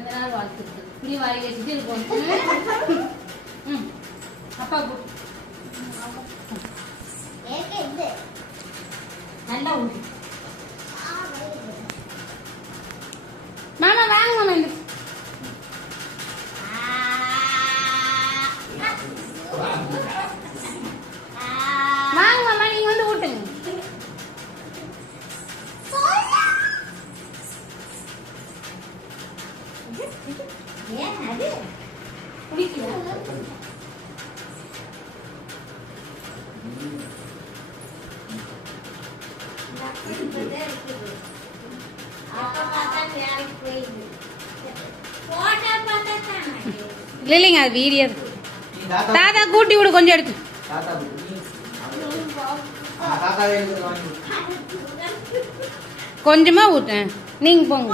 பிறந்த நாள் வாழ்த்துக்கள். இப்படி வாரி வச்சுட்டு இருக்கோம். அப்பா நல்லா உண்டு. மாமா வாங்க மாமா. வாங்க மாமா, நீங்க வந்து ஊட்டுங்க. இல்லைங்க, அது வீடியோ. தாத்தா கூட்டி விடு கொஞ்சம் எடுத்து. கொஞ்சமா ஊட்டேன், நீங்க போங்க.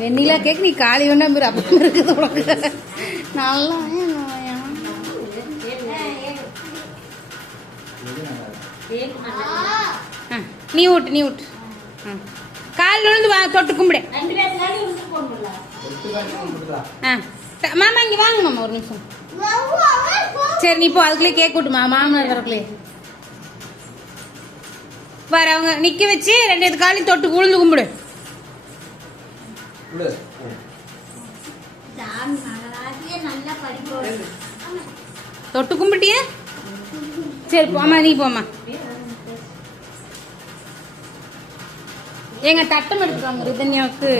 வெண்ணிலா கேக் நீ காலி வேணா பேர் அப்படி இருக்குது உனக்கு. நல்லா நீ ஊட்டு, நீ ஊட்டு. கால் விழுந்து தொட்டு கும்பிடு. மாமா இங்க வாங்க மாமா, ஒரு நிமிஷம். சரி நீ போ, அதுக்குள்ளே கேக் விட்டுமா மாமனார் வரக்குள்ளே வர. அவங்க நிக்க வச்சு 2 காலையும் தொட்டு விழுந்து கும்பிடு. தொட்டு கும்பிட்டிய? சரி போமா, நீ போமா. எங்க தட்டம் எடுத்துக்காங்க ரிதன்யாவுக்கு.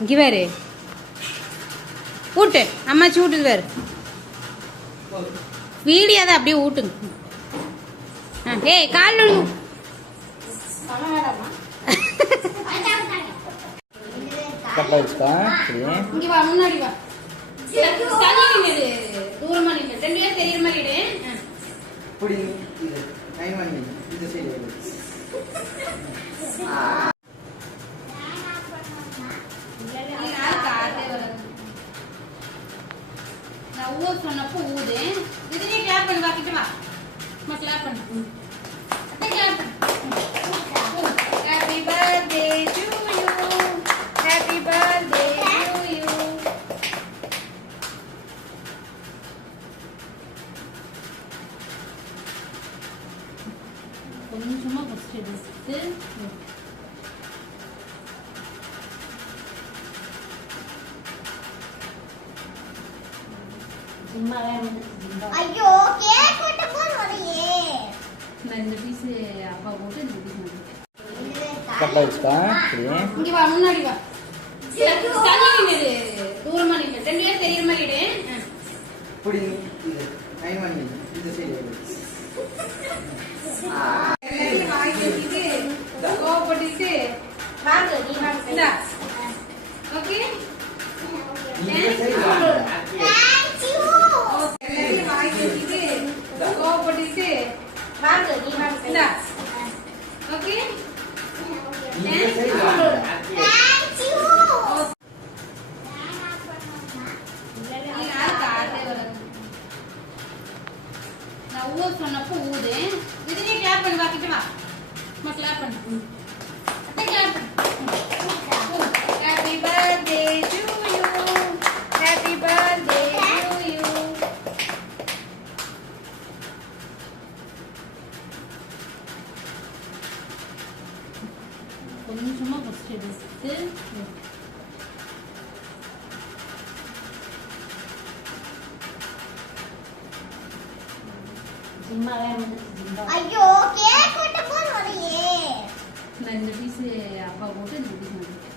இங்க வேறு ஊட்டு, அம்மாச்சி ஊட்டுது வேறு. வீடியோ தான் அப்படியே ஊட்டுங்க. ஏய் கால் இங்க வா, முன்னாடி வா. தூரமா நின்று 2 பேரும் தெரியுற மாதிரி இடு. நான் ஊர் சொன்னப்போ ஊது. இதுலயே கிளாப் பண்ணி வாக்கிட்டு வா. கிளாப் பண்ணு. கிளாப் பண்ணு. Happy birthday to you. Happy birthday to you. கொஞ்சமா ஃபர்ஸ்ட் எடுத்து ஐயோ கேக் வெட்ட போறீங்க. நான் இந்த பீஸ் அப்பா போட்டு இந்த பீஸ் இங்க வா, முன்னாடி வா. தூரமா நின்று 2 பேரும் தெரியுற மாதிரி இடு. கோவப்பட்டு வாங்க, நீ வாங்க. ஓகே கோவப்பட்டு வாங்க, நீ வாங்க. ஓகே நான் ஊர் சொன்னப்போ ஊது. இதுலயே கிளாப் பண்ணி வாக்கிட்டு வா. கிளாப் பண்ணு. கிளாப் பண்ணு. Happy birthday to you. Happy birthday to you. கொஞ்சமா ஃபர்ஸ்ட் எடுத்து ஐயோ கேக் வெட்ட போறீங்க. நான் இந்த பீஸ் அப்பா போட்டு இந்த பீஸ்